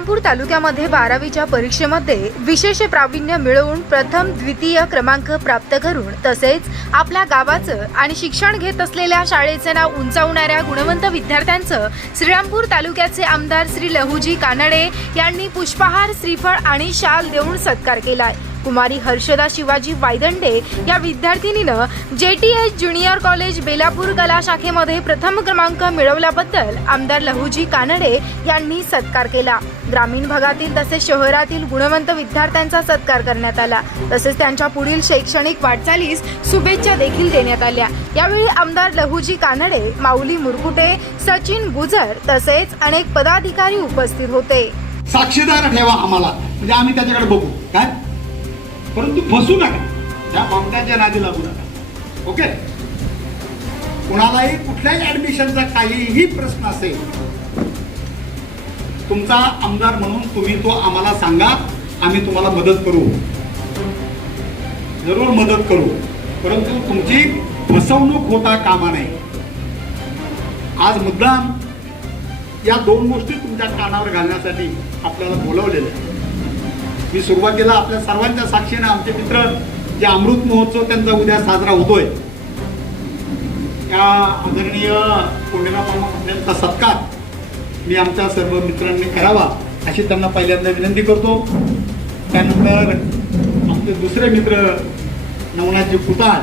श्रीरामपूर तालुक्यामध्ये बारावीच्या परीक्षेमध्ये विशेष प्रावीण्य मिळवून प्रथम द्वितीय क्रमांक प्राप्त करून तसेच आपल्या गावाचं आणि शिक्षण घेत असलेल्या शाळेचं नाव उंचावणाऱ्या गुणवंत विद्यार्थ्यांचं श्रीरामपूर तालुक्याचे आमदार श्री लहुजी कानडे यांनी पुष्पहार श्रीफळ आणि शाल देऊन सत्कार केलाय. कुमारी हर्षदा शिवाजी वायदंडे या विद्यार्थिनीनं जेटीएच ज्युनियर कॉलेज बेलापूर कला शाखेमध्ये प्रथम क्रमांक मिळवल्याबद्दल आमदार लहुजी कानडे यांनी सत्कार केला. ग्रामीण भागातील तसेच शहरातील गुणवंत विद्यार्थ्यांचा सत्कार करण्यात आला. तसेच त्यांच्या पुढील शैक्षणिक वाटचालीस शुभेच्छा देखील देण्यात आल्या. यावेळी आमदार लहुजी कानडे माऊली मुरकुटे सचिन गुजर तसेच अनेक पदाधिकारी उपस्थित होते. साक्षीदार ठेवा आम्हाला. म्हणजे आम्ही त्याच्याकडे बघू. काय? परंतु फसू नका. त्या ममताच्या नादी लागू नका. ओके? कुणालाही कुठल्याही ऍडमिशनचा काहीही प्रश्न असेल तुमचा आमदार म्हणून तुम्ही तो आम्हाला सांगा आम्ही तुम्हाला मदत करू. जरूर मदत करू. परंतु तुमची फसवणूक होता कामा नये. आज मुद्दाम या दोन गोष्टी तुमच्या कानावर घालण्यासाठी आपल्याला बोलवलेल्या मी सुरुवातीला आपल्या सर्वांच्या साक्षीने आमचे मित्र जे अमृत महोत्सव त्यांचा उद्या साजरा होतोय. त्या आदरणीय कोंडेला त्यांचा सत्कार मी आमच्या सर्व मित्रांनी करावा अशी त्यांना पहिल्यांदा विनंती करतो. त्यानंतर आमचे दुसरे मित्र नवनाथजी फुटाळ